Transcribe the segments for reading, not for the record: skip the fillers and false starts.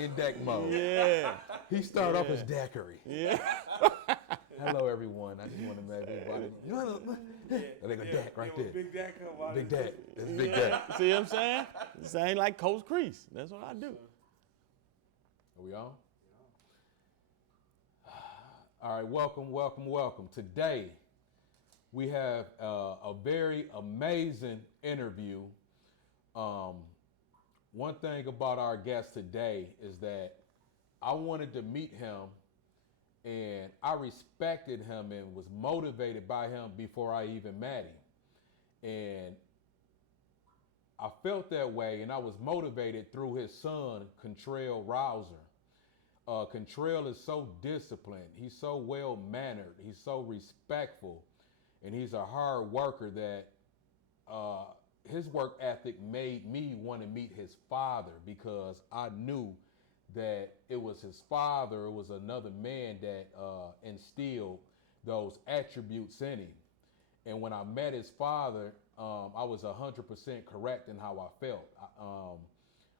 in deck mode. Yeah. He started off as Daiquiri. Yeah. Hello, everyone. I just want to make everybody. They go Dak right there. Big Dak come out. Big Dak. That's Big Dak. See what I'm saying? Same like Coach Crease. That's what I do. Are we on? All right, welcome. Today, we have a very amazing interview. One thing about our guest today is that I wanted to meet him, and I respected him and was motivated by him before I even met him. And I felt that way, and I was motivated through his son, Rouser. Contrell is so disciplined. He's so well-mannered. He's so respectful, and he's a hard worker that his work ethic made me want to meet his father, because I knew that it was his father, it was another man that instilled those attributes in him. And when I met his father, I was 100% correct in how I felt.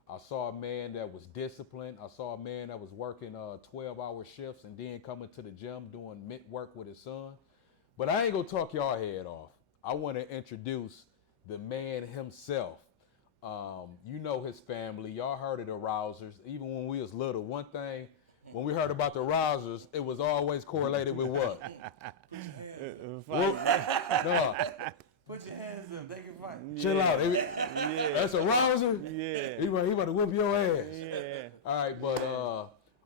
I saw a man that was disciplined. I saw a man that was working 12-hour shifts and then coming to the gym doing mint work with his son. But I ain't gonna talk y'all head off. I want to introduce the man himself. You know his family. Y'all heard of the Rousers. Even when we was little, one thing, when we heard about the Rousers, it was always correlated with what? No. Put your hands up. They can fight. Chill out. Yeah. That's a Rouser? Yeah. He about to whip your ass. Yeah. All right, but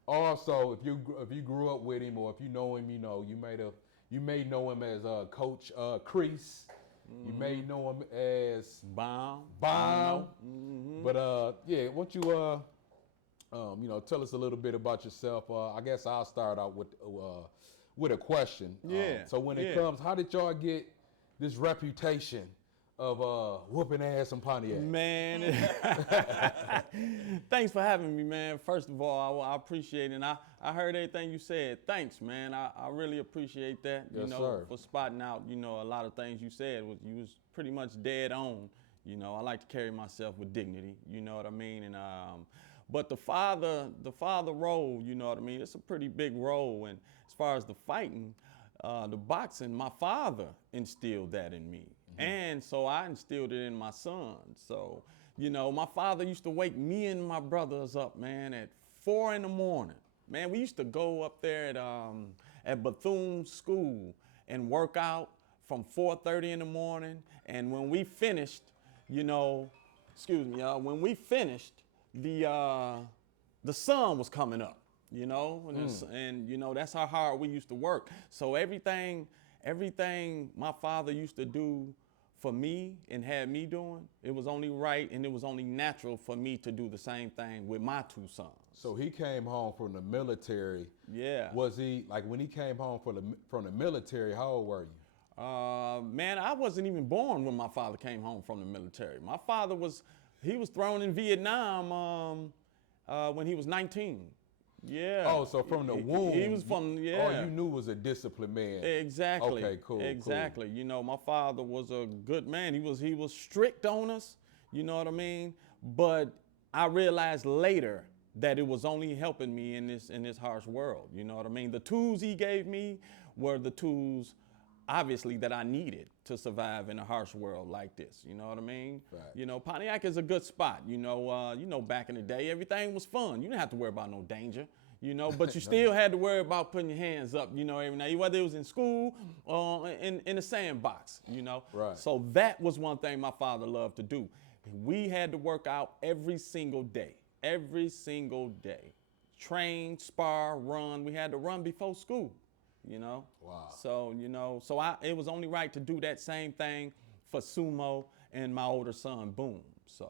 also, if you grew up with him, or if you know him, you may know him as Coach Crease. You may know him as Bomb. Mm-hmm. But yeah, why don't you tell us a little bit about yourself? I guess I'll start out with a question. Yeah. So when it comes, how did y'all get this reputation of whooping ass in Pontiac? Man, thanks for having me, man. First of all, I appreciate it. And I heard everything you said. Thanks, man. I really appreciate that. Yes, sir. For spotting out, a lot of things you said. You was pretty much dead on. I like to carry myself with dignity. You know what I mean? And but the father role, you know what I mean? It's a pretty big role. And as far as the fighting, the boxing, my father instilled that in me. Mm-hmm. And so I instilled it in my son. So, my father used to wake me and my brothers up, man, at 4 a.m. Man, we used to go up there at Bethune School and work out from 4:30 in the morning. And when we finished, when we finished, the sun was coming up. And that's how hard we used to work. So everything my father used to do for me and had me doing, it was only right and it was only natural for me to do the same thing with my two sons. So he came home from the military. Yeah. Was he, like, when he came home from the military, how old were you? Man, I wasn't even born when my father came home from the military. My father was thrown in Vietnam when he was 19. Yeah. Oh, so from the womb. He was from, yeah. All you knew was a disciplined man. Exactly. Okay, cool. Exactly. Cool. My father was a good man. He was strict on us, you know what I mean? But I realized later that it was only helping me in this harsh world, you know what I mean? The tools he gave me were the tools, obviously, that I needed to survive in a harsh world like this, you know what I mean? Right. Pontiac is a good spot, back in the day, everything was fun. You didn't have to worry about no danger, but you still had to worry about putting your hands up, every night, whether it was in school or in the sandbox, Right. So that was one thing my father loved to do. We had to work out every single day. Train, spar, run. We had to run before school. Wow. So, it was only right to do that same thing for Sumo and my older son, Boom. So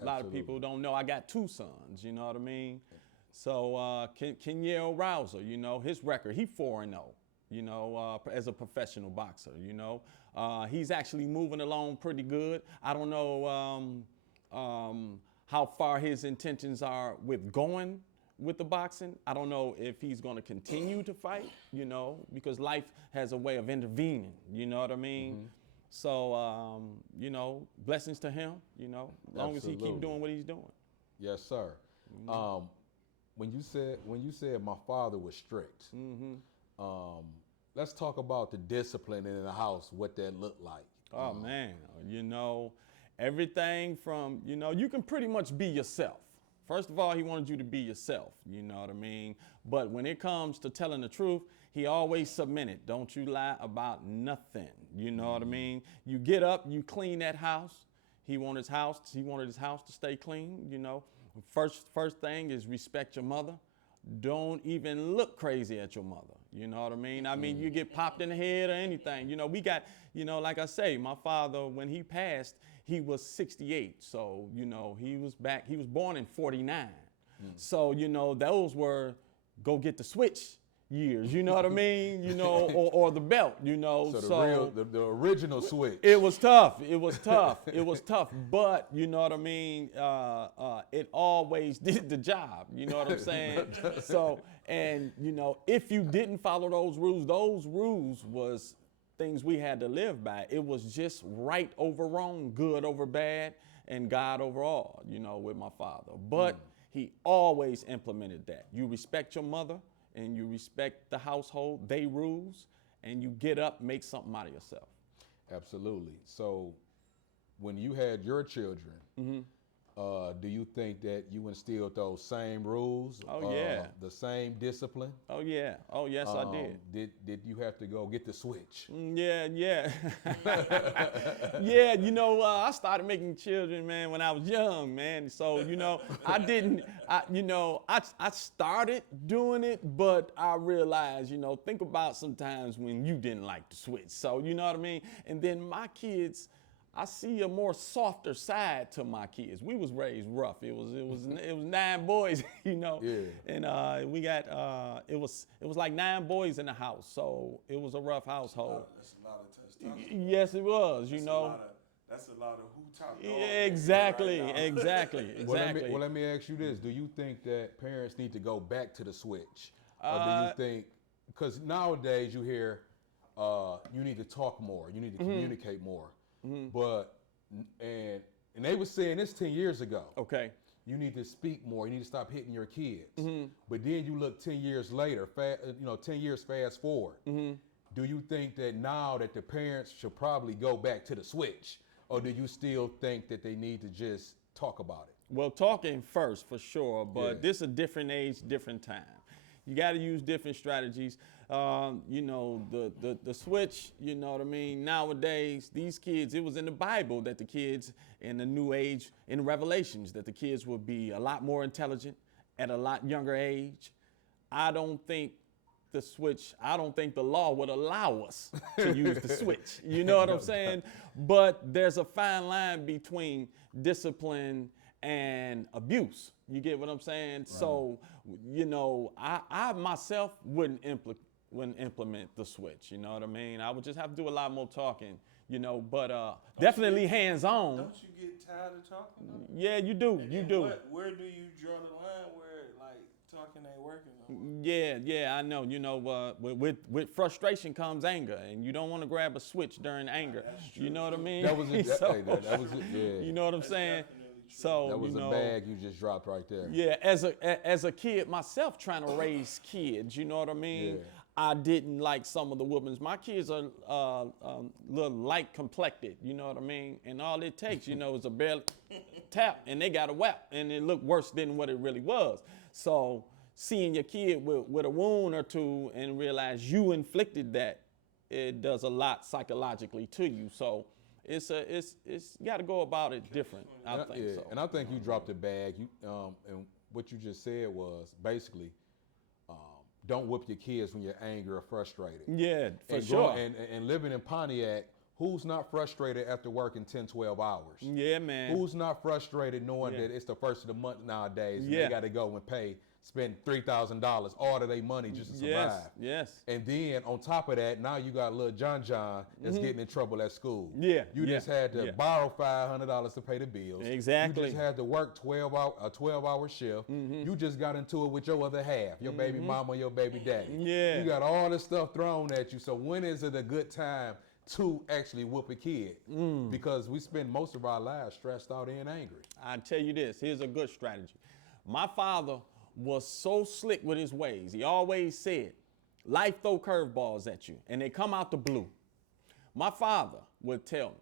a lot of people don't know I got two sons, you know what I mean? So Kenyel Rouser, his record, he 4-0, as a professional boxer, He's actually moving along pretty good. I don't know how far his intentions are with going with the boxing. I don't know if he's going to continue to fight, because life has a way of intervening, you know what I mean? Mm-hmm. So, blessings to him, as long as he keep doing what he's doing. Yes, sir. when you said my father was strict, let's talk about the discipline in the house, what that looked like. Oh man, you know, everything from, you know, you can pretty much be yourself. First of all, he wanted you to be yourself, you know what I mean? But when it comes to telling the truth, he always submitted. Don't you lie about nothing, you know what I mean? You get up, you clean that house. He wanted his house to stay clean, you know. First thing is respect your mother. Don't even look crazy at your mother. You know what I mean? I mean, you get popped in the head or anything. You know, we got, you know, like I say, my father, when he passed, he was 68. So, you know, he was born in 49. So, you know, those were go get the switch years, you know what I mean? You know, or the belt, you know. So the original switch. It was tough. It was tough. It was tough. But you know what I mean? It always did the job. You know what I'm saying? So, and you know, if you didn't follow those rules was things we had to live by. It was just right over wrong, good over bad, and God over all, you know, with my father. But he always implemented that. You respect your mother, and you respect the household, they rules, and you get up, make something out of yourself. Absolutely. So when you had your children, do you think that you instilled those same rules? Oh, yeah. The same discipline? Oh, yeah. Oh, yes, I did. Did you have to go get the switch? Yeah. Yeah, you know, I started making children, man, when I was young, man. So, you know, I started doing it, but I realized, you know, think about sometimes when you didn't like to switch. So, you know what I mean? And then my kids, I see a more softer side to my kids. We was raised rough. It was 9 boys, you know. Yeah. And we got it was like 9 boys in the house, so it was a rough household. That's a lot of testosterone. Yes, it was. You know. That's a lot of who talk. Exactly. Well, let me ask you this: do you think that parents need to go back to the switch, or do you think? Because nowadays you hear you need to talk more, you need to communicate more. But and they were saying this 10 years ago. Okay. You need to speak more. You need to stop hitting your kids. But then you look 10 years later, 10 years fast forward. Do you think that now that the parents should probably go back to the switch, or do you still think that they need to just talk about it? Well, talking first for sure, but this is a different age, different time. You got to use different strategies. You know, the switch, you know what I mean? Nowadays, these kids, it was in the Bible that the kids in the new age, in Revelations, that the kids would be a lot more intelligent at a lot younger age. I don't think the law would allow us to use the switch. You know what I'm saying? But there's a fine line between discipline and abuse. You get what I'm saying? Right. So, you know, I myself wouldn't implement the switch. You know what I mean? I would just have to do a lot more talking, you know, but definitely hands-on. Don't you get tired of talking though? Yeah, you do. Where do you draw the line where, like, talking ain't working? Yeah, I know. You know, with frustration comes anger, and you don't want to grab a switch during anger. You know what I mean? That was it. That was it. Yeah. You know what I'm saying? So that was a bag you just dropped right there. Yeah, as a kid myself, trying to raise kids, you know what I mean? Yeah. I didn't like some of the women's. My kids are little light complected, you know what I mean? And all it takes, you know, is a bare tap, and they got a whap, and it looked worse than what it really was. So seeing your kid with a wound or two and realize you inflicted that, it does a lot psychologically to you. So it's you got to go about it different. I think so. And I think you dropped a bag. And what you just said was basically, don't whip your kids when you're angry or frustrated. Yeah, for sure. And living in Pontiac, who's not frustrated after working 10, 12 hours? Yeah, man. Who's not frustrated knowing that it's the first of the month nowadays and they got to go and spend $3,000, order their money just to survive. Yes. And then on top of that, now you got little John that's getting in trouble at school. Yeah. You just had to borrow $500 to pay the bills. Exactly. You just had to work a 12-hour shift. You just got into it with your other half, your baby mama, your baby daddy. Yeah. You got all this stuff thrown at you. So when is it a good time to actually whoop a kid? Because we spend most of our lives stressed out and angry. I tell you this, here's a good strategy. My father was so slick with his ways. He always said, life throw curveballs at you, and they come out the blue. My father would tell me,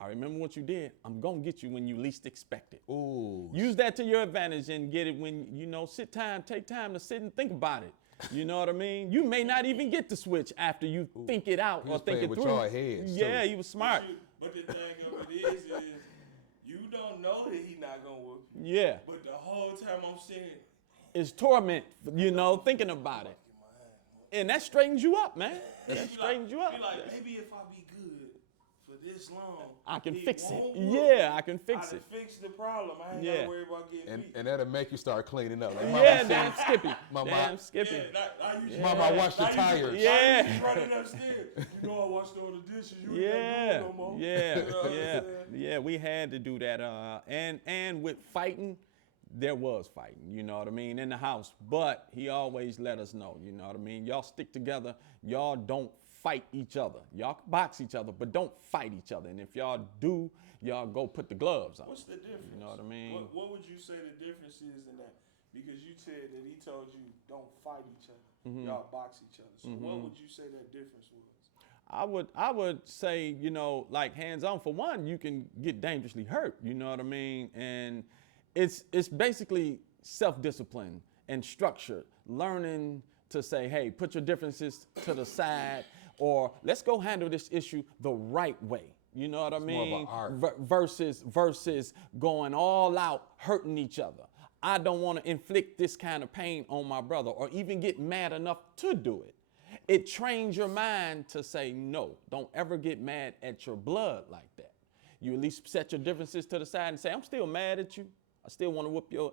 I remember what you did. I'm going to get you when you least expect it. Ooh. Use that to your advantage and get it when, take time to sit and think about it. You know what I mean? You may not even get the switch after you think it out or think it with through. your heads, yeah, too. he was smart. But the thing of it is you don't know that he not gonna whoop you. Yeah. But the whole time I'm saying, It's torment, thinking about it. And that straightens you up, man. That straightens you up. Be like, maybe if I be good for this long, I can he fix it. won't whoop Yeah, me. I can fix I it. fix the problem. I ain't Yeah. gotta worry about getting beat. And that'll make you start cleaning up. Like, Yeah, damn Skippy. Mama- Damn Skippy. Mama, I washed the tires. Yeah. You running upstairs. You know I washed all the dishes. You Yeah, ain't gonna do it no more. yeah, You know what I'm yeah, saying? yeah. We had to do that, and with fighting, there was fighting. You know what I mean, in the house. But he always let us know. You know what I mean. Y'all stick together. Y'all don't fight each other. Y'all box each other, but don't fight each other. And if y'all do, y'all go put the gloves on. What's the difference? You know what I mean? What would you say the difference is in that? Because you said that he told you don't fight each other. Mm-hmm. Y'all box each other. So what would you say that difference was? I would say, like hands on. For one, you can get dangerously hurt. You know what I mean? And it's basically self-discipline and structure, learning to say, hey, put your differences to the side, or let's go handle this issue the right way. You know what I mean? more of an art. Versus going all out hurting each other. I don't want to inflict this kind of pain on my brother or even get mad enough to do it. It trains your mind to say, no, don't ever get mad at your blood like that. You at least set your differences to the side and say, I'm still mad at you. I still want to whoop your...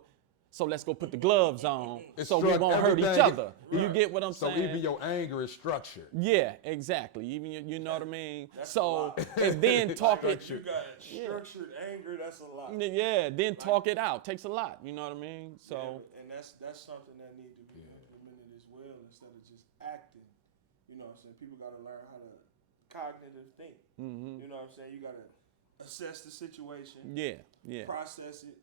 So let's go put the gloves on so we won't hurt each other. You get what I'm So saying? even your anger is structured. Yeah, exactly. Even you know what I mean? That's a So, lot. and then talk it... You got structured anger. That's a lot. Yeah, then talk it out. Takes a lot, you know what I mean? So... Yeah, and that's something that needs to be implemented as well instead of just acting. You know what I'm saying? People got to learn how to cognitive think. Mm-hmm. You know what I'm saying? You got to assess the situation, Yeah. process it,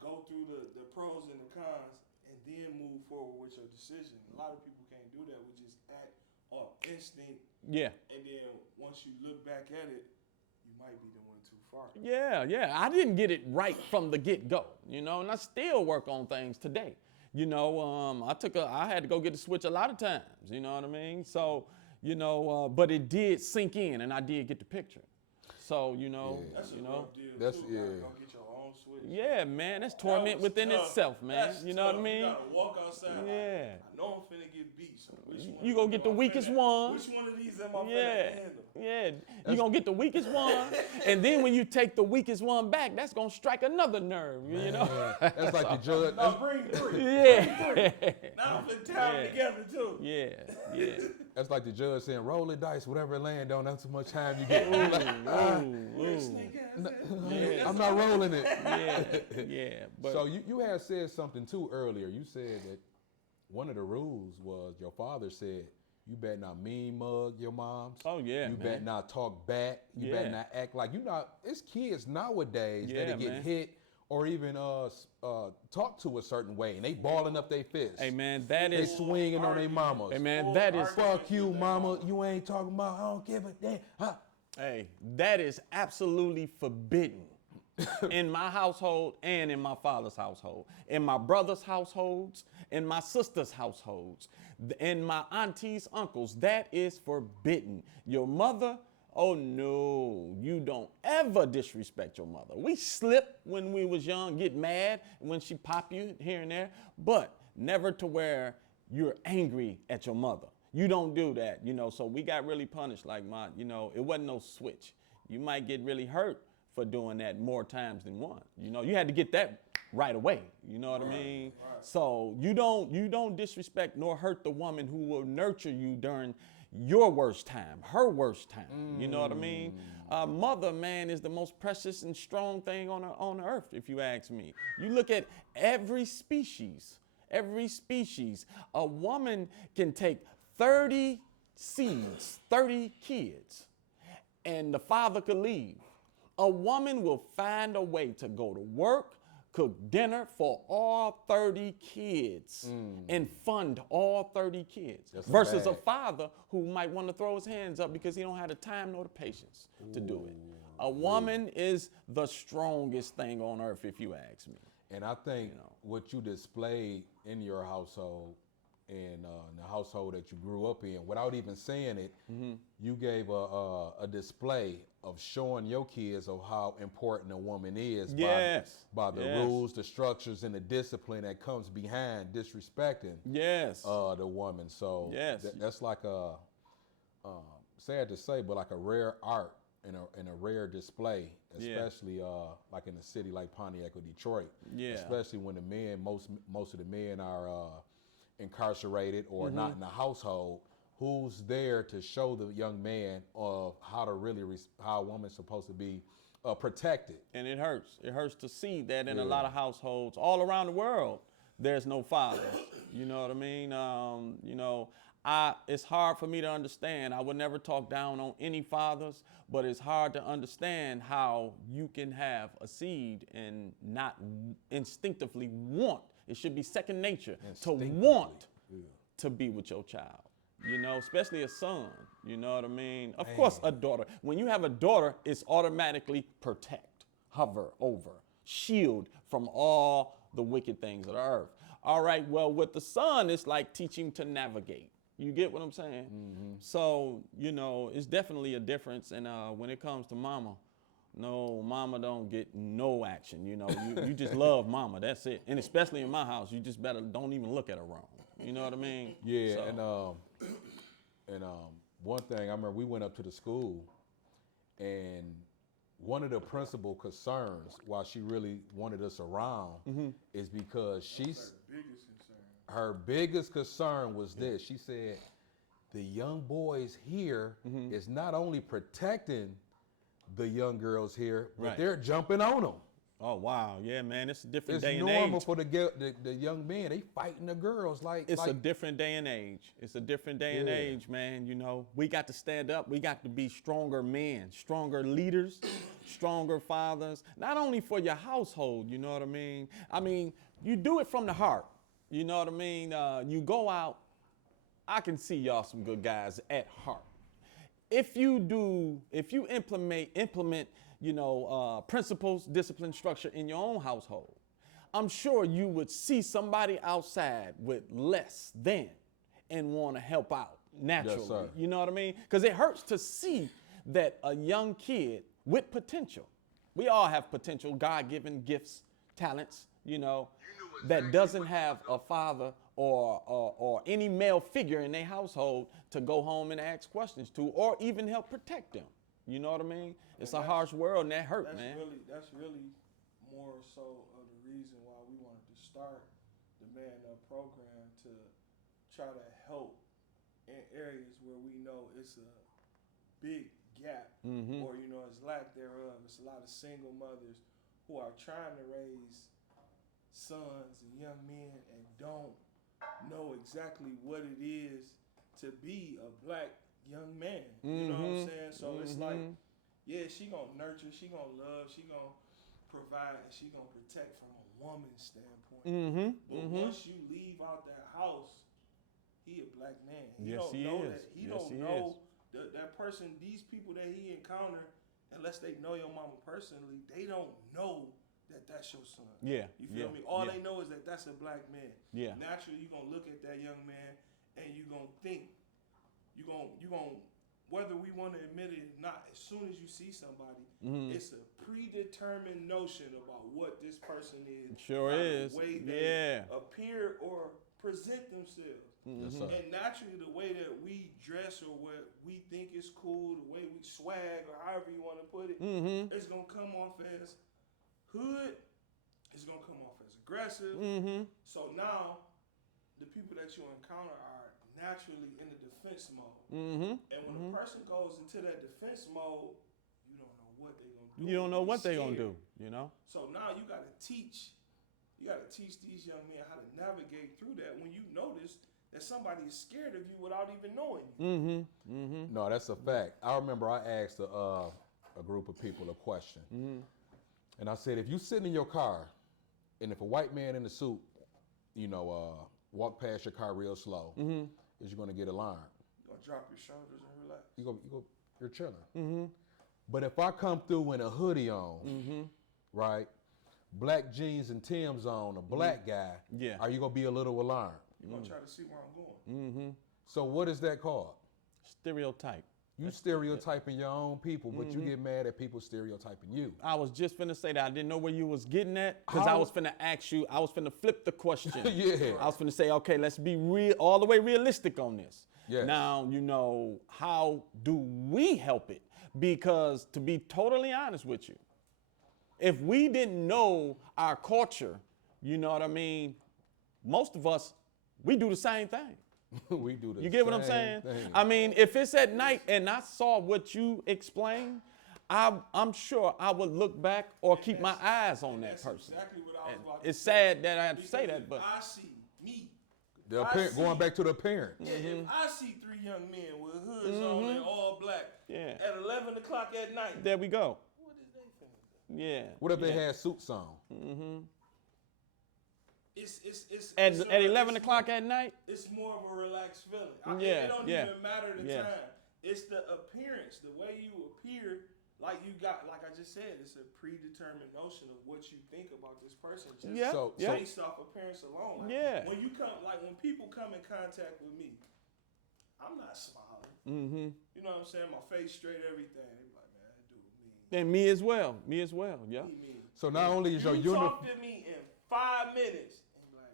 go through the pros and the cons, and then move forward with your decision. A lot of people can't do that. We just act off instinct, Yeah. and then once you look back at it, you might be the one too far. Yeah. I didn't get it right from the get-go, and I still work on things today. I had to go get the switch a lot of times, you know what I mean? So, but it did sink in, and I did get the picture. So, That's a rough deal That's- too. You gotta yeah. go get your own switch. yeah, man, that's torment That was within tough. itself, man. That's You know what I tough. mean? You gotta walk outside. like, Yeah. I know I'm finna get beat. So which one You gonna get the am I weakest finna- one. Which one of these am I finna Yeah, handle? yeah. You're gonna get the weakest one, and then when you take the weakest one back, that's gonna strike another nerve, you know? That's like the judge. No, bring three. Yeah. Now I'm finna tie them together too. Yeah. That's like the judge saying, roll the dice, whatever it land on, that's how much time you get. Snake ass. I'm not rolling it. Yeah. But So you had said something too earlier. You said that one of the rules was your father said, you better not mean mug your moms. Oh, yeah, You man. better not talk back. You Yeah. better not act like it's kids nowadays Yeah, that get man. hit or even talk to a certain way and they balling up their fists. hey, man, that They is. swinging on their mamas. Hey, man, that is. Fuck you, mama. You ain't talking about, I don't give a damn. Huh? Hey, that is absolutely forbidden in my household and in my father's household, in my brother's households, in my sister's households, in my aunties, uncles. That is forbidden. Your mother, oh no, you don't ever disrespect your mother. We slip when we was young, get mad when she pop you here and there, but never to where you're angry at your mother. You don't do that, so we got really punished like it wasn't no switch. You might get really hurt for doing that more times than one. You had to get that right away. You know what I mean? Right. So you don't disrespect nor hurt the woman who will nurture you during your worst time, her worst time. You know what I mean? Mother, man, is the most precious and strong thing on the earth, if you ask me. You look at every species, a woman can take 30 seeds, 30 kids, and the father could leave. A woman will find a way to go to work, cook dinner for all 30 kids and fund all 30 kids That's a versus a bag. father who might want to throw his hands up because he don't have the time nor the patience to do it. A woman is the strongest thing on earth, if you ask me. And I think what you displayed in your household and the household that you grew up in, without even saying it, you gave a display of showing your kids of how important a woman is Yes. by the Yes. rules, the structures, and the discipline that comes behind disrespecting Yes. the woman. So Yes. that's like a, sad to say, but like a rare art and a rare display, especially like in a city like Pontiac or Detroit. Yeah. Especially when the men, most of the men are incarcerated or not in the household. Who's there to show the young man of how to really how a woman's supposed to be protected? And it hurts. It hurts to see that in a lot of households all around the world, there's no fathers. You know what I mean? It's hard for me to understand. I would never talk down on any fathers, but it's hard to understand how you can have a seed and not instinctively want. It should be second nature to want to be with your child. Especially a son, you know what I mean? Of course, a daughter. When you have a daughter, it's automatically protect, hover over, shield from all the wicked things of the earth. All right, well, with the son, it's like teaching to navigate. You get what I'm saying? So, it's definitely a difference. And when it comes to mama, no, mama don't get no action. You just love mama. That's it. And especially in my house, you just better don't even look at her wrong. You know what I mean? Yeah, So. and one thing I remember, we went up to the school, and one of the principal concerns why she really wanted us around is because her biggest concern was this. She said the young boys here is not only protecting the young girls here, but they're jumping on them. Oh, wow. Yeah, man, it's a different It's day and age. normal for the young men. They fighting the girls like. It's a different day and age. It's a different day and age, man. We got to stand up. We got to be stronger men, stronger leaders, stronger fathers. Not only for your household, you know what I mean? You do it from the heart. You know what I mean? You go out. I can see y'all some good guys at heart. If you implement principles, discipline, structure in your own household, I'm sure you would see somebody outside with less than and want to help out naturally. Yes, sir. You know what I mean? Because it hurts to see that a young kid with potential, we all have potential, God-given gifts, talents, that doesn't have a father or any male figure in their household to go home and ask questions to or even help protect them. You know what I mean? It's a harsh world, and that hurt, man. That's really more so of the reason why we wanted to start the Man Up program, to try to help in areas where we know it's a big gap or, it's lack thereof. It's a lot of single mothers who are trying to raise sons and young men and don't know exactly what it is to be a black young man. You know what I'm saying? So it's like, yeah, she gonna nurture, she gonna love, she gonna provide, and she gonna protect from a woman's standpoint. But once you leave out that house, he a black man. He Yes, don't he know is. that. He Yes, don't he know that person, these people that he encountered, unless they know your mama personally, they don't know that that's your son. Yeah. You feel me? All they know is that that's a black man. Yeah. Naturally, you're going to look at that young man and you're going to think. You're going whether we want to admit it or not, as soon as you see somebody, it's a predetermined notion about what this person is. Sure is. The way they appear or present themselves. Yes, sir. And naturally, the way that we dress or what we think is cool, the way we swag or however you want to put it, it's going to come off as hood. It's going to come off as aggressive. So now, the people that you encounter are naturally in the defense mode. And when a person goes into that defense mode, you don't know what they're going to do. You don't know what they're going to do, So now you got to teach these young men how to navigate through that when you notice that somebody is scared of you without even knowing you. No, that's a fact. I remember I asked a group of people a question. And I said, if you sitting in your car and if a white man in a suit, walk past your car real slow, is you're gonna get alarmed. You're gonna drop your shoulders and relax. You're chilling. But if I come through in a hoodie on, right, black jeans and Tim's on, a black guy, are you gonna be a little alarmed? You're gonna try to see where I'm going. So what is that called? Stereotype. You stereotyping your own people, but you get mad at people stereotyping you. I was just finna say that. I didn't know where you was getting at because I was finna ask you. I was finna flip the question. Yeah. I was finna say, okay, let's be real, all the way realistic on this. Yes. Now, how do we help it? Because to be totally honest with you, if we didn't know our culture, you know what I mean, most of us, we do the same thing. We do the You get what I'm saying? thing. I mean, if it's at night and I saw what you explained, I'm sure I would look back or keep my eyes on that person. Exactly what I was about It's to say. sad that I have to say Because that, but I see me. Going back to the parents. Yeah, if I see 3 young men with hoods on and all black at 11 o'clock at night, there we go. what is they finna do? Yeah. What if they had suits on? It's At 11 o'clock at night? It's more of a relaxed feeling. Yeah, It don't yeah, even matter the yeah. time. It's the appearance, the way you appear. Like I just said, it's a predetermined notion of what you think about this person just Yeah, based off appearance alone. Like, Yeah. when people come in contact with me, I'm not smiling. You know what I'm saying? My face straight, everything. They be like, man, that dude mean. And me as well. Yeah. He mean. So not only is your You uniform. talk to me in 5 minutes.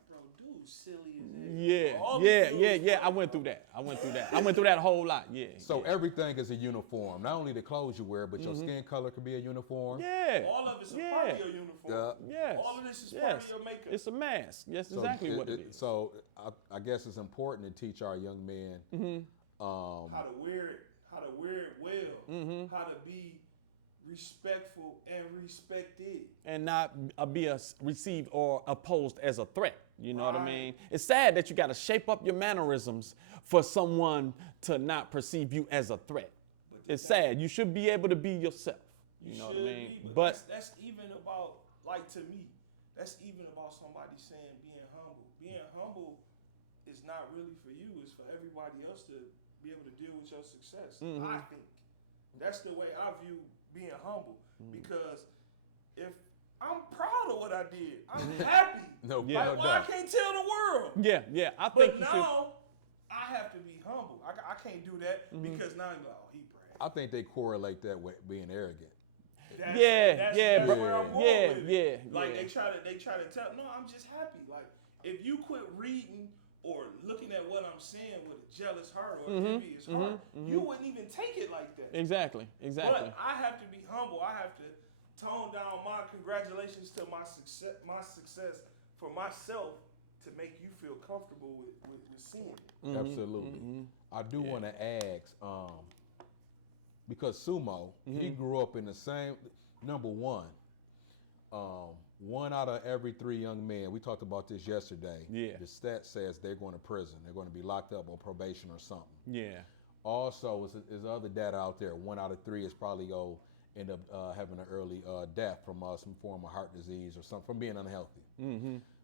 Bro, dude's silly as hell. Yeah. All he do is Yeah. I went through that. I went through that whole lot. Yeah. So everything is a uniform. Not only the clothes you wear, but your skin color could be a uniform. Yeah. All of it's a part of your uniform. Yes. All of this is part of your makeup. It's a mask. That's So exactly what it is. So I guess it's important to teach our young men How to wear it well. How to be respectful and respected. And not be received or opposed as a threat. You know what I mean? It's sad that you got to shape up your mannerisms for someone to not perceive you as a threat. It's sad. You should be able to be yourself. You know what I mean? But that's even about, like, to me, that's even about somebody saying being humble. Being humble is not really for you. It's for everybody else to be able to deal with your success. I think that's the way I view being humble, because if I'm proud of what I did, I'm happy. No Like, why I can't tell the world? Yeah. I think But you should. now I have to be humble. I can't do that because now you're like, oh, he bragged. I think they correlate that with being arrogant. That's bro. where I'm going with it. Yeah. Like they try to tell. No, I'm just happy. Like if you quit reading or looking at what I'm saying with a jealous heart or a envious heart, you wouldn't even take it like that. Exactly. But I have to be humble. I have to tone down my congratulations to my success for myself to make you feel comfortable with seeing it. Absolutely. I do want to ask, because Sumo, he grew up in the same, number one out of every 3 young men, we talked about this yesterday. Yeah. The stat says they're going to prison. They're going to be locked up on probation or something. Yeah. Also, is other data out there. 1 out of 3 is probably go end up having an early death from some form of heart disease or something, from being unhealthy.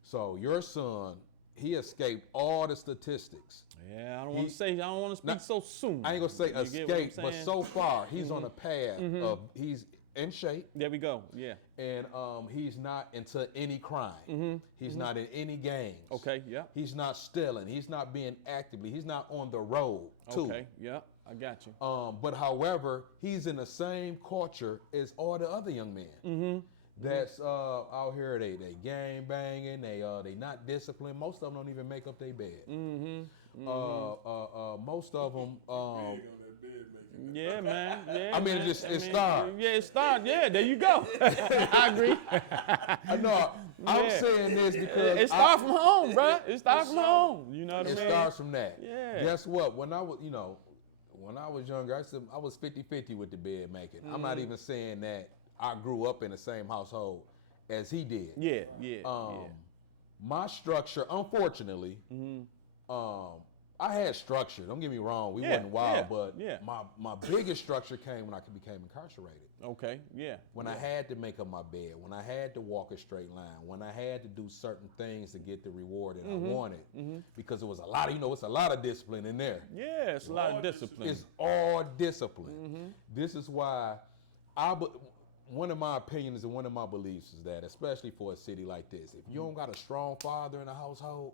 So your son, he escaped all the statistics. Yeah, I don't want to speak so soon. I ain't gonna say You get what I'm escape, but saying? so far he's on a path of, he's in shape, There we go. Yeah. and he's not into any crime. He's not in any gangs. Okay. Yeah. He's not stealing. He's not being he's not on the road too. Okay. Yeah. I got you. But however, he's in the same culture as all the other young men. That's out here. They gang banging. They not disciplined. Most of them don't even make up their bed. Most of them. Yeah, man. Yeah. I mean, man. it starts. Yeah, it starts. Yeah, there you go. I agree. No, I'm saying this because It starts from home, bro. It starts from home. You know what I it mean? starts from that. Yeah. Guess what? When I was younger, I was 50-50 with the bed making. I'm not even saying that I grew up in the same household as he did. Yeah. My structure, unfortunately, I had structure. Don't get me wrong. We Yeah, wasn't wild, yeah, but yeah. my biggest structure came when I became incarcerated. Okay, yeah. When I had to make up my bed, when I had to walk a straight line, when I had to do certain things to get the reward that I wanted, because it was a lot of, it's a lot of discipline in there. Yeah, it's a lot of discipline. It's all discipline. This is why one of my opinions and one of my beliefs is that, especially for a city like this, if you don't got a strong father in the household,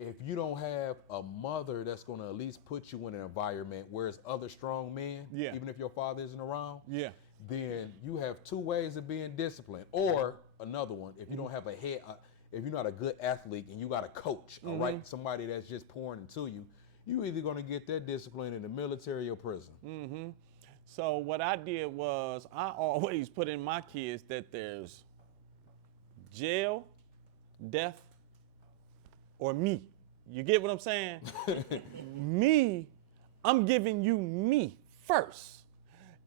if you don't have a mother that's going to at least put you in an environment where it's other strong men, Yeah. even if your father isn't around, Yeah. then you have two ways of being disciplined. Or another one, if you don't have if you're not a good athlete and you got a coach, all right, somebody that's just pouring into you, you either going to get that discipline in the military or prison. So what I did was I always put in my kids that there's jail, death, or me. You get what I'm saying? Me, I'm giving you me first.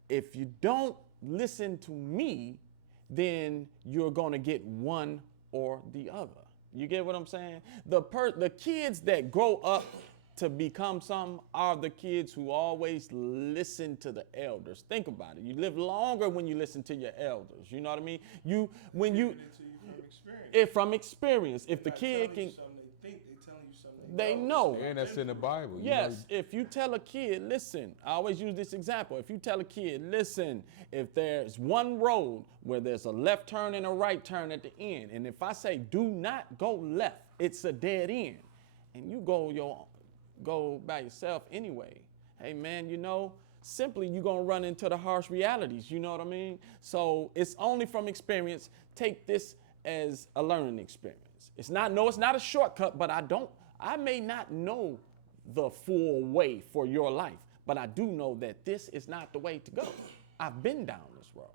If you don't listen to me, then you're gonna get one or the other. You get what I'm saying? The kids that grow up to become some are the kids who always listen to the elders. Think about it. You live longer when you listen to your elders. You know what I mean? From experience. From experience. If the kid can, They telling you something they know. And that's in the Bible. Yes, if you tell a kid, listen, I always use this example. If you tell a kid, listen, if there's one road where there's a left turn and a right turn at the end, and if I say do not go left, it's a dead end, and you go by yourself anyway, hey man, simply you're gonna run into the harsh realities, you know what I mean? So it's only from experience. Take this as a learning experience. It's not a shortcut, but I may not know the full way for your life, but I do know that this is not the way to go. I've been down this road.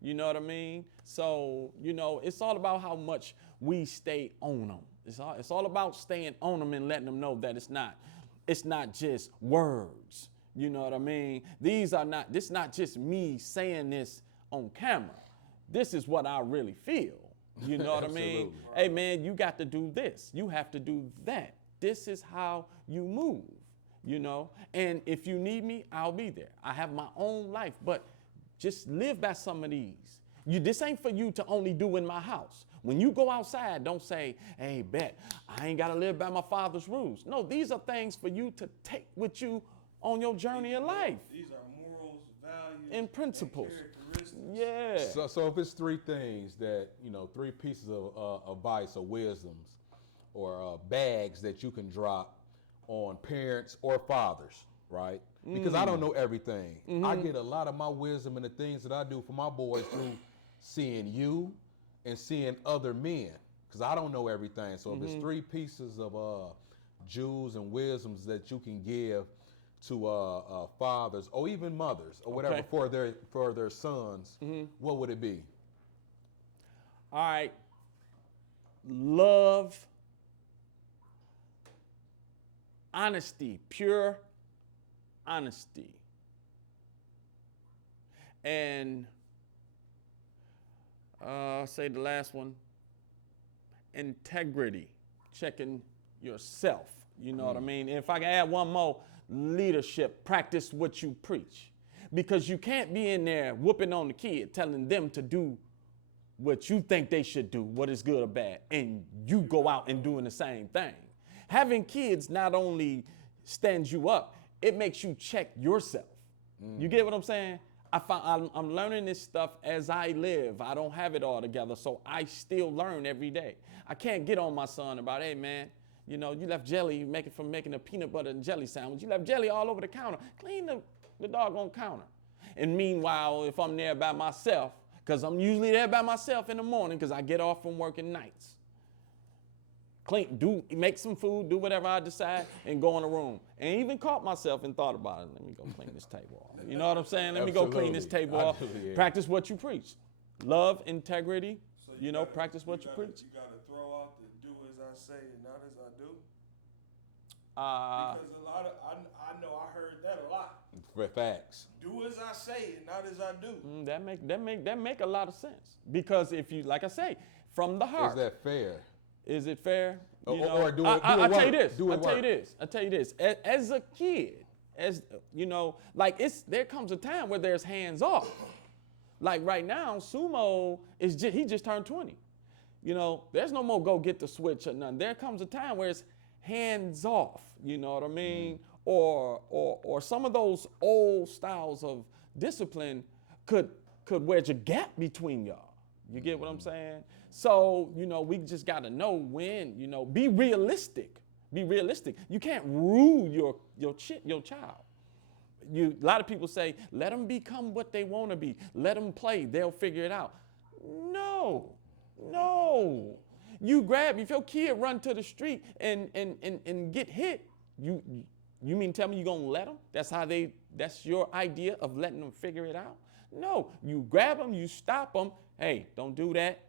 You know what I mean? So, it's all about how much we stay on them. It's all about staying on them and letting them know that it's not just words. You know what I mean? This is not just me saying this on camera. This is what I really feel. You know what I mean? Hey man, you got to do this. You have to do that. This is how you move, And if you need me, I'll be there. I have my own life, but just live by some of these. This ain't for you to only do in my house. When you go outside, don't say, hey, bet, I ain't got to live by my father's rules. No, these are things for you to take with you on your journey of life. These are morals, values, and principles. And characteristics. Yeah. So if it's three things that, three pieces of advice or wisdoms or bags that you can drop on parents or fathers, right? Because I don't know everything. I get a lot of my wisdom and the things that I do for my boys through seeing you and seeing other men, because I don't know everything. So if it's three pieces of jewels and wisdoms that you can give to fathers or even mothers or whatever for their sons, what would it be? All right. Love, honesty, pure honesty. And say the last one, integrity, checking yourself. You know what I mean? If I can add one more, leadership, practice what you preach. Because you can't be in there whooping on the kid, telling them to do what you think they should do, what is good or bad, and you go out and doing the same thing. Having kids not only stands you up, it makes you check yourself. You get what I'm saying? I'm learning this stuff as I live. I don't have it all together, so I still learn every day. I can't get on my son about, hey man, you left jelly from making a peanut butter and jelly sandwich. You left jelly all over the counter. Clean the doggone counter. And meanwhile, if I'm there by myself, because I'm usually there by myself in the morning because I get off from working nights. Make some food, do whatever I decide, and go in the room. And even caught myself and thought about it. Let me go clean this table off. You know what I'm saying? Let me go clean this table off. Yeah. Practice what you preach. Love, integrity, practice what you preach. You got to throw out the do as I say and not as I do. Because a lot of, I know I heard that a lot. For facts. Do as I say and not as I do. That make a lot of sense. Because if you, like I say, from the heart. Is that fair? Is it fair? You know, Or do it I'll tell you work. this. Do it I'll tell you work. this. I'll tell you this. As a kid, as you know, like there comes a time where there's hands off. Like right now, Sumo he just turned 20. You know, there's no more go get the switch or nothing. There comes a time where it's hands off. You know what I mean? Or some of those old styles of discipline could wedge a gap between y'all. You get what I'm saying? So, you know, we just got to know when, you know, be realistic. Be realistic. You can't rule your child. A lot of people say, let them become what they want to be. Let them play. They'll figure it out. No. If your kid run to the street and get hit, you mean tell me you're going to let them? That's your idea of letting them figure it out? No, you grab them, you stop them. Hey, don't do that.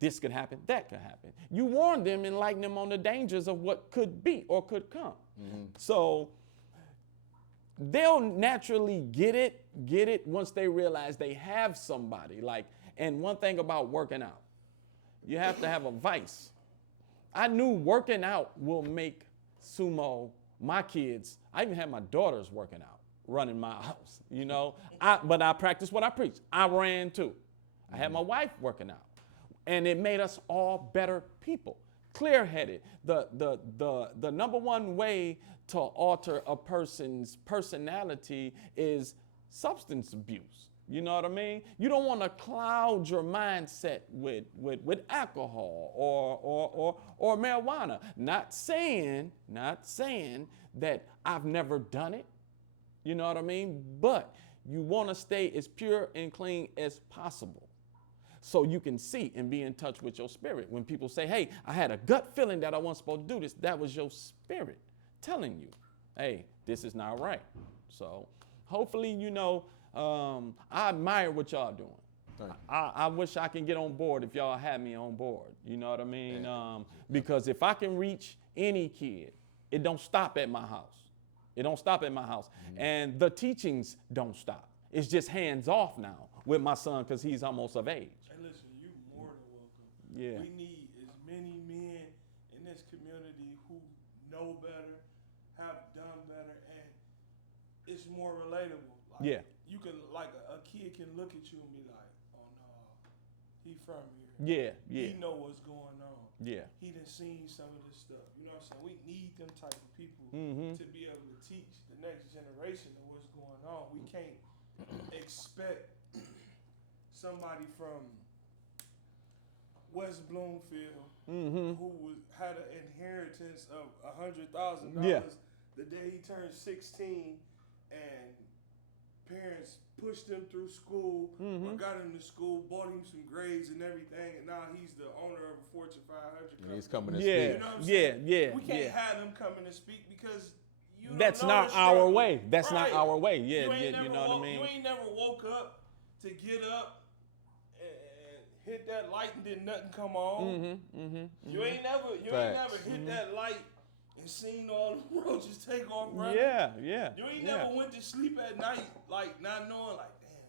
This could happen, that could happen. You warn them, enlighten them on the dangers of what could be or could come. Mm-hmm. So they'll naturally get it once they realize they have somebody. And one thing about working out, you have to have a vice. I knew working out will make sumo, my kids, I even had my daughters working out, running my house, you know. But I practiced what I preach. I ran too. I had my wife working out. And it made us all better people, clear-headed. The number one way to alter a person's personality is substance abuse. You know what I mean? You don't want to cloud your mindset with alcohol or marijuana. Not saying that I've never done it. You know what I mean? But you want to stay as pure and clean as possible, so you can see and be in touch with your spirit. When people say, hey, I had a gut feeling that I wasn't supposed to do this, that was your spirit telling you, hey, this is not right. So hopefully, you know, I admire what y'all doing. I wish I can get on board if y'all had me on board. You know what I mean? Because if I can reach any kid, it don't stop at my house. It don't stop at my house. Mm-hmm. And the teachings don't stop. It's just hands off now with my son because he's almost of age. Listen, you more than welcome. Yeah. We need as many men in this community who know better, have done better, and it's more relatable. Like, yeah. You can, like, a kid can look at you and be like, oh no, he from here. Yeah, yeah. He know what's going on. Yeah. He done seen some of this stuff. You know what I'm saying? We need them type of people mm-hmm. to be able to teach the next generation of what's going on. We can't expect somebody from West Bloomfield mm-hmm. who had an inheritance of $100,000 the day he turned 16, and parents pushed him through school, or got him to school, bought him some grades and everything, and now he's the owner of a Fortune 500 company. And he's coming to speak. You know what I'm saying? Yeah. We can't have him coming to speak because you don't That's know not the our struggle. way. That's Right. not our way. Yeah, You know what I mean? You ain't never woke up to get up and hit that light and did nothing come on. You ain't never hit that light and seen all the roaches take off running. Yeah. You ain't never went to sleep at night like not knowing like, damn,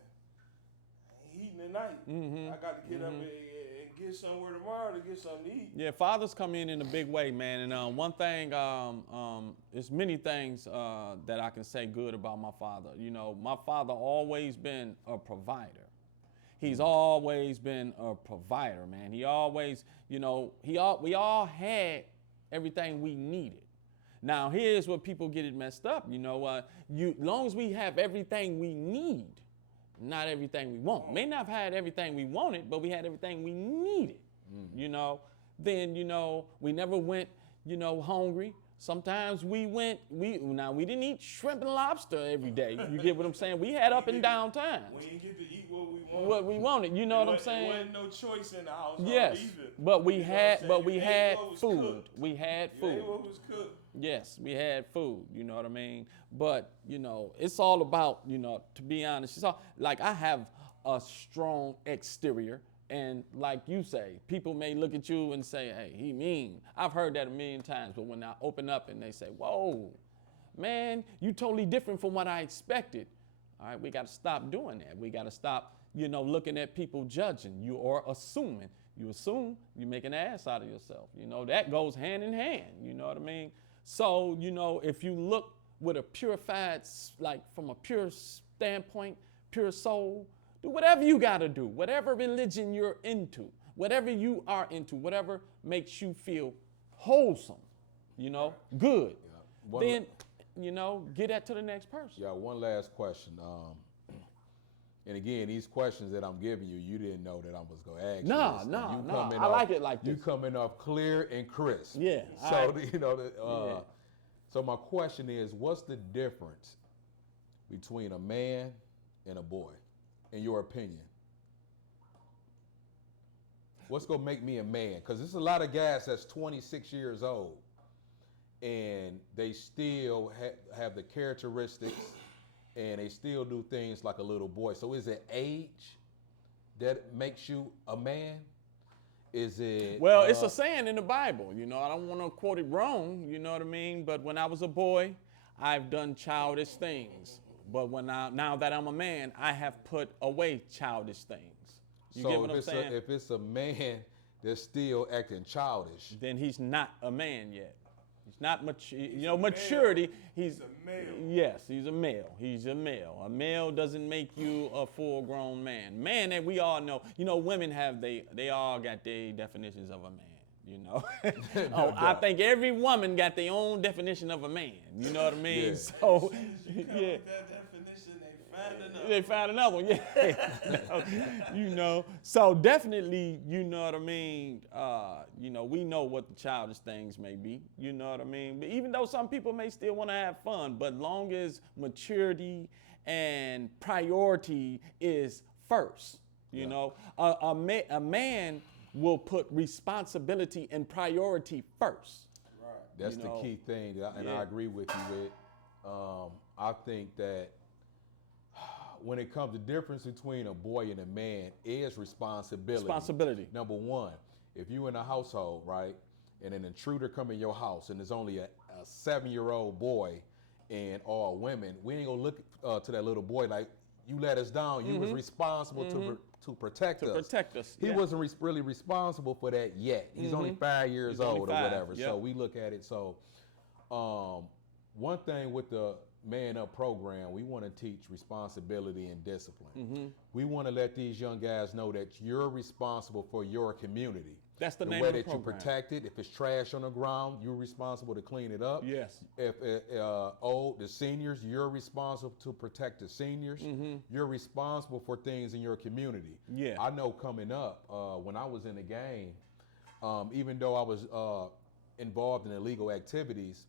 I ain't eating tonight. I got to get up and get somewhere tomorrow to get something to eat. Yeah, fathers come in a big way, man. And one thing, there's many things that I can say good about my father. You know, my father always been a provider. He's always been a provider, man. He always, you know, we all had everything we needed. Now, here's where people get it messed up. You know, long as we have everything we need, not everything we want. May not have had everything we wanted, but we had everything we needed. You know, then, you know, we never went, you know, hungry. Sometimes we didn't eat shrimp and lobster every day. You get what I'm saying? We had up and down times. We didn't get to eat what we wanted. You know what I'm saying? There wasn't no choice in the house. Yes, either. but we You know had what I'm saying? You ate what was food. cooked. We had You food. ate what was cooked. Yes, we had food, you know what I mean? But, you know, it's all about, you know, to be honest, it's all, like I have a strong exterior, and like you say, people may look at you and say, hey, he mean. I've heard that a million times, but when I open up and they say, whoa, man, you totally different from what I expected. All right, we got to stop doing that. We got to stop, you know, looking at people judging you or assuming. you assume you make an ass out of yourself. You know, that goes hand in hand. You know what I mean? So, you know, if you look with a purified, like from a pure standpoint, pure soul, do whatever you got to do, whatever religion you're into, whatever you are into, whatever makes you feel wholesome, you know, good. Yeah. Then, you know, get that to the next person. Yeah, one last question. And again, these questions that I'm giving you, you didn't know that I was going to ask you. No. I like it like this. You coming off clear and crisp. Yeah. So, you know, so my question is, what's the difference between a man and a boy, in your opinion? What's going to make me a man? Because there's a lot of guys that's 26 years old, and they still have the characteristics, and they still do things like a little boy. So is it age that makes you a man? Is it? Well, it's a saying in the Bible. You know, I don't want to quote it wrong. You know what I mean? But when I was a boy, I've done childish things. But now that I'm a man, I have put away childish things. You get what I'm saying? If it's a man that's still acting childish, then he's not a man yet. He's not mature. You know, maturity. He's a male. Yes, he's a male. He's a male. A male doesn't make you a full-grown man. Man, that we all know. You know, women have they all got their definitions of a man. You know, I think every woman got their own definition of a man. You know what I mean? Yeah. So, Yeah. yeah. That definition, They found another one, yeah. You know, so definitely, you know what I mean. You know, we know what the childish things may be. You know what I mean. But even though some people may still want to have fun, but long as maturity and priority is first, you know, a man will put responsibility and priority first. Right. That's You the know, key thing, and yeah. I agree with you with. I think that when it comes to difference between a boy and a man is responsibility. Responsibility. Number one, if you in a household, right, and an intruder come in your house and there's only a 7-year-old boy and all women, we ain't gonna look to that little boy like, you let us down. You was responsible to protect us. Protect us. He yeah. wasn't really responsible for that yet. He's only 5 years He's only old 5, or whatever. yep. So we look at it. So one thing with the Man Up program, we want to teach responsibility and discipline. We want to let these young guys know that you're responsible for your community. That's the the name way of the that you program. protect it. If it's trash on the ground, you're responsible to clean it up. Yes. If the seniors, you're responsible to protect the seniors. You're responsible for things in your community. Yeah. I know coming up, when I was in the game, even though I was involved in illegal activities,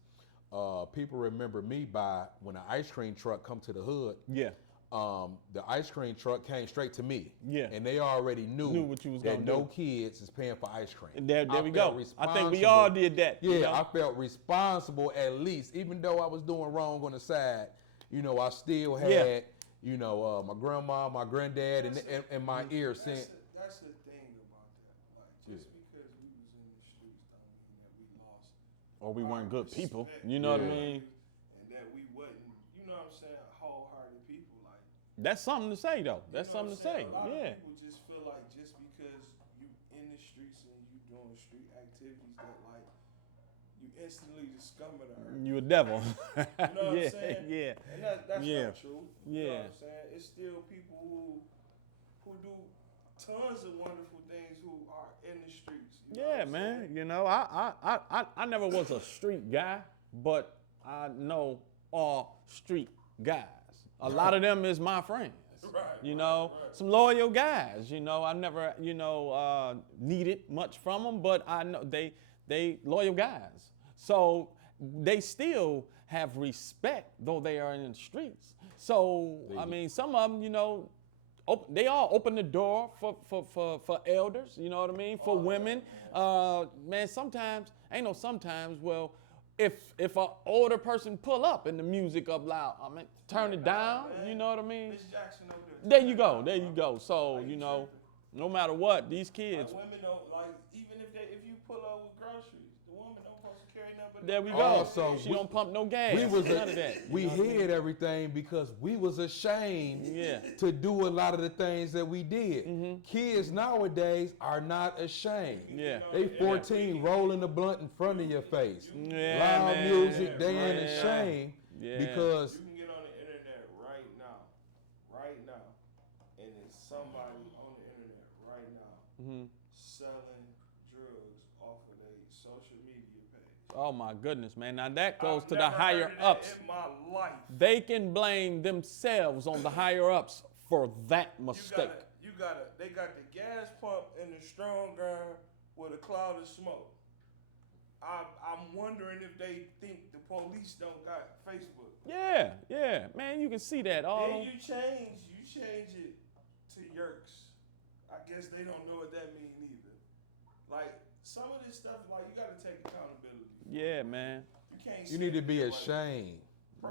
people remember me by when an ice cream truck come to the hood. Yeah. The ice cream truck came straight to me. Yeah. And they already knew what you was that gonna no do. kids is paying for ice cream. And there I we felt go. I think we all did that. Yeah, you know? I felt responsible at least, even though I was doing wrong on the side. You know, I still had, you know, my grandma, my granddad, and my ear saying. That's the thing about that. Like, just because we was in the streets don't mean that we lost. Or we weren't good people. Respect. You know what I Yeah. mean? And that we wasn't, you know what I'm saying, wholehearted people. Like, That's something to say, though. you That's know something to what I'm say. saying? A lot Yeah. of people just feel like just because you in the streets and you doing street activities that like you instantly the scum of the earth. You a devil. You know what yeah. I'm saying? Yeah. And that's Yeah. not true. You know Yeah. what I'm saying? It's still people who do tons of wonderful things who are in the streets. You know Yeah, what I'm man. saying? You know, I never was a street guy, but I know all street guys. A lot of them is my friends. Right, You know, some loyal guys. You know, I never, you know, needed much from them, but I know they loyal guys. So they still have respect, though they are in the streets. So I mean, some of them, you know, they all open the door for elders. You know what I mean? For women, man. Sometimes well, if an older person pull up and the music up loud, I mean, turn it down. You know what I mean? Miss Jackson over there. There you go. There you go. So you know, no matter what, these kids. Like women don't like even if you pull up with groceries, the woman don't supposed to carry nothing but There we go. Also, She don't pump no gas. We was None of that. we hid everything because we was ashamed Yeah. to do a lot of the things that we did. Kids nowadays are not ashamed. Yeah. They 14 rolling the blunt in front of your face. Yeah, Loud man. music, they ain't Yeah. ashamed Yeah. because You can get on the internet right now, and there's somebody on the internet right now selling drugs off of their social media page. Oh my goodness, man. Now that goes I've to the never higher heard of that ups. in my life. They can blame themselves on the higher ups for that mistake. They got the gas pump and the strong arm with a cloud of smoke. I'm wondering if they think the police don't got Facebook. Yeah, yeah, man. You can see that all. Then you change it to Yerks. I guess they don't know what that means either. Like some of this stuff, like you got to take accountability. Yeah, man. You can't. you need to be like, ashamed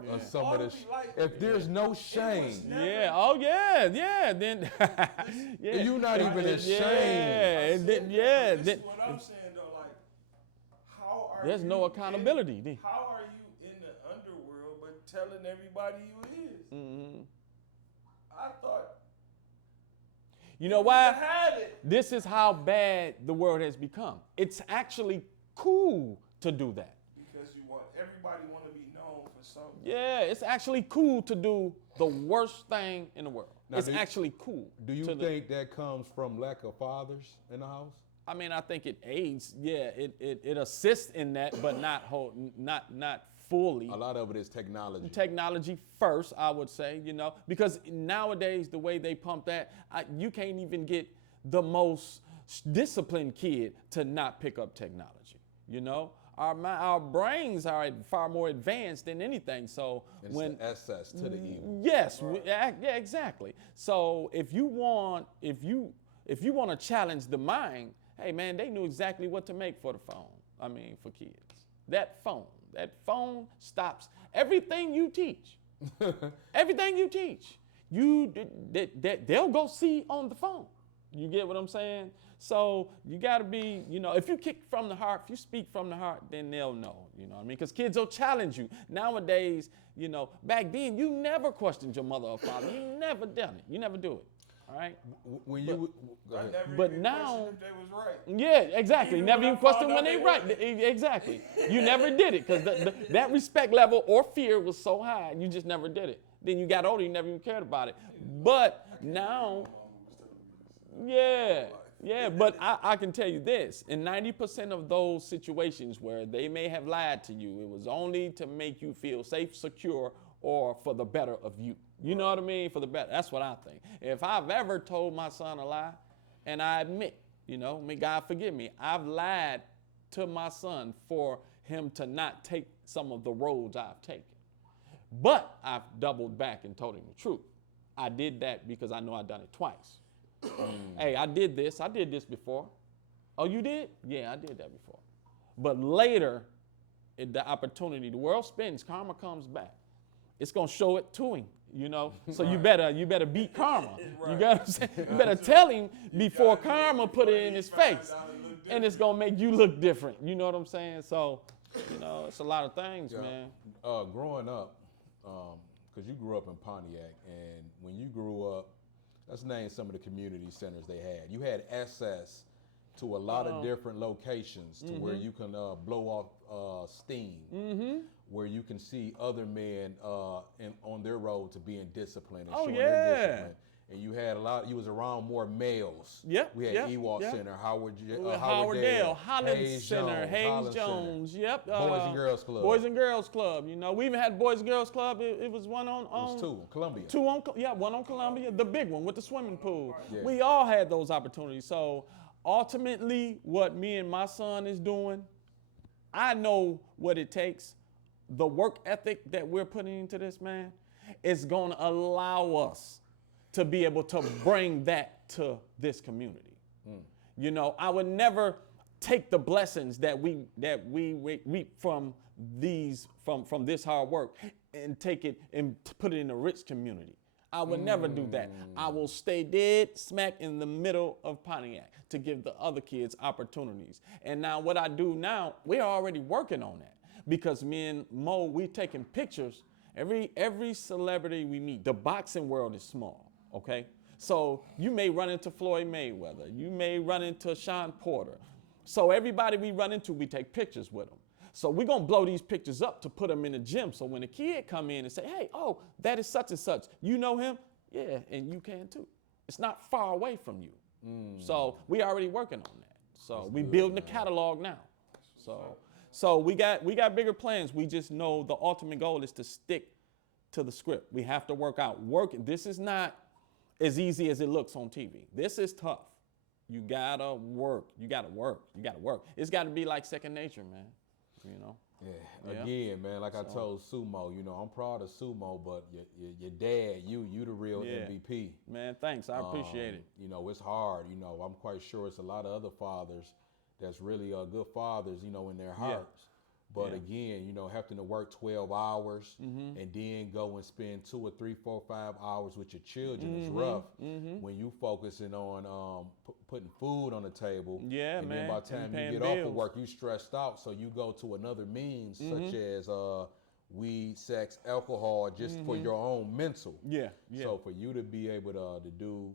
Yeah. of some of this. Like, If there's no shame, never- Yeah. Oh yeah. Yeah. Then. yeah. You're not even ashamed. Yeah. I Then, said, yeah. This Then, is what I'm saying though. Like, how are there's you no accountability. How are you in the underworld but telling everybody you is? Mm-hmm. I thought. You know you why? had it. This is how bad the world has become. It's actually cool to do that. Because everybody want to be known for something. Yeah, it's actually cool to do the worst thing in the world. Now, It's do you- actually cool. do you to think that comes from lack of fathers in the house? I mean, I think it aids. Yeah, it assists in that, but not fully. A lot of it is technology. Technology first, I would say, because nowadays the way they pump that, you can't even get the most disciplined kid to not pick up technology. Our brains are far more advanced than anything. So It's when the access to the evil. yes, yeah, exactly. So if you want to challenge the mind, hey man, they knew exactly what to make for the phone. I mean, for kids, that phone stops everything you teach. Everything you teach, they'll go see on the phone. You get what I'm saying? So you got to be, if you kick from the heart, if you speak from the heart, then they'll know, you know what I mean? Because kids will challenge you. Nowadays, back then, you never questioned your mother or father. You never done it. You never do it, all right? When you go I ahead. never But even now- questioned if they was right. Yeah, exactly. Even Never when I even question found when out they they right. Exactly. You never did it because that respect level or fear was so high, you just never did it. Then you got older, you never even cared about it. But now, yeah, but I can tell you this, in 90% of those situations where they may have lied to you, it was only to make you feel safe, secure, or for the better of you. You know what I mean? For the better. That's what I think. If I've ever told my son a lie, and I admit, may God forgive me, I've lied to my son for him to not take some of the roads I've taken. But I've doubled back and told him the truth. I did that because I know I've done it twice. Hey, I did this before. Oh, you did? Yeah, I did that before. But later, the opportunity, the world spins, karma comes back. It's gonna show it to him, So you better beat karma. Right. You got what I'm saying? You better tell him before karma put it in his face. And it's gonna make you look different. You know what I'm saying? So, it's a lot of things, man. Growing up, because you grew up in Pontiac, and when you grew up, let's name some of the community centers they had. You had access to a lot of different locations to where you can blow off steam, where you can see other men on their road to being disciplined and showing their discipline. And you had you was around more males. Yep, We had yep, Ewald yep. Center, Howardale, Holland Center, Hayes Jones, yep. Boys and Girls Club. Boys and Girls Club, We even had Boys and Girls Club. It was one on. It was two, Columbia. One on Columbia, the big one with the swimming pool. Yeah. We all had those opportunities. So ultimately, what me and my son is doing, I know what it takes. The work ethic that we're putting into this, man, is going to allow us to be able to bring that to this community. I would never take the blessings that we reap from this hard work and take it and put it in a rich community. I would never do that. I will stay dead smack in the middle of Pontiac to give the other kids opportunities. And now what I do now, we're already working on that. because me and Mo, we taking pictures. Every celebrity we meet, the boxing world is small, okay? So you may run into Floyd Mayweather. You may run into Sean Porter. So everybody we run into, we take pictures with them. So we're going to blow these pictures up to put them in the gym. So when a kid come in and say, hey, oh, that is such and such. You know him? Yeah, and you can too. It's not far away from you. So we already working on that. So we building the catalog now. So we got bigger plans. We just know the ultimate goal is to stick to the script. We have to work out. This is not as easy as it looks on TV. This is tough. You gotta work. You gotta work. It's gotta be like second nature, man. You know? Yeah. Again, man, like I told Sumo, you know, I'm proud of Sumo, but your dad, you the real MVP. Man, thanks. I appreciate it. You know, it's hard. You know, I'm quite sure it's a lot of other fathers that's really good fathers, you know, in their hearts. But again, you know, having to work 12 hours and then go and spend 2 or 3, 4, 5 hours with your children is rough when you focusing on putting food on the table. Yeah, and man. then by the time you get off of work, you stressed out. So you go to another means such as weed, sex, alcohol, just for your own mental. Yeah. So for you to be able to do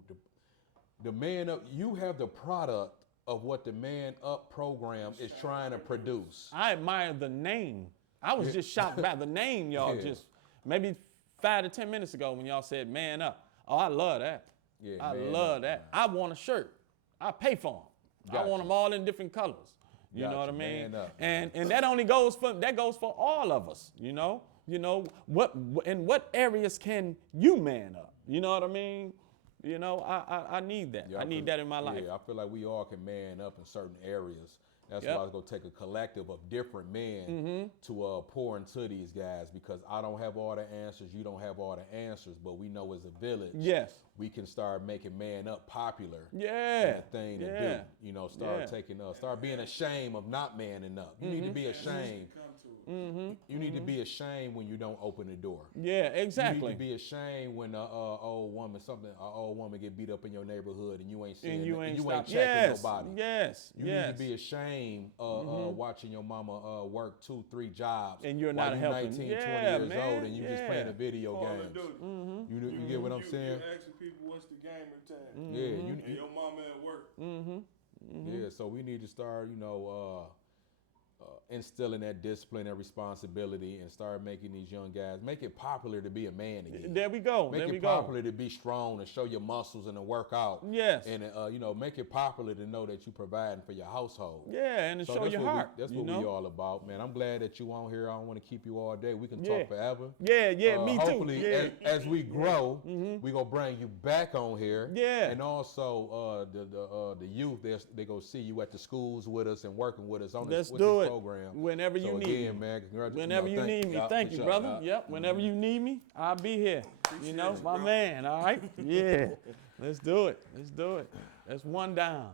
the Man Up, you have the product of what the Man Up program is trying to produce. I admire the name. I was just shocked by the name, y'all. Just maybe 5 to 10 minutes ago when y'all said Man Up. Oh, I love that. Yeah, I Man love Up, that. man. I want a shirt. I pay for them. I want them all in different colors. You know what I mean? Man Up. And that only goes for all of us. You know what areas can you man up? You know what I mean? You know, I need that. Yeah, I need that in my life. Yeah, I feel like we all can man up in certain areas. That's why I was going to take a collective of different men to pour into these guys, because I don't have all the answers. You don't have all the answers, but we know as a village, we can start making Man Up popular. Yeah. And a thing to do. You know, start being ashamed of not manning up. You need to be ashamed. You need to be ashamed when you don't open the door. Yeah, exactly. You need to be ashamed when an old woman get beat up in your neighborhood and you ain't seeing and you ain't checking nobody. Yes. You need to be ashamed watching your mama work 2, 3 jobs and you're not helping. 19, 20 years old and you just playing a video game. You get what I'm saying? You asking people what's the gamer time. Yeah, and your mama at work. Yeah, so we need to start, instilling that discipline and responsibility and start making these young guys, make it popular to be a man again. There we go. Make it popular to be strong and show your muscles and to work out. Yes. And, make it popular to know that you're providing for your household. Yeah, and to show your heart. That's what we all about, man. I'm glad that you on here. I don't want to keep you all day. We can talk forever. Yeah, me too. Hopefully, as we grow, we going to bring you back on here. Yeah. And also the youth, they go see you at the schools with us and working with us on this program. Whenever you need me. Man, whenever you need me. Thank you, brother. Yep. Whenever you need me, I'll be here. My man. All right. Yeah. Let's do it. That's one down.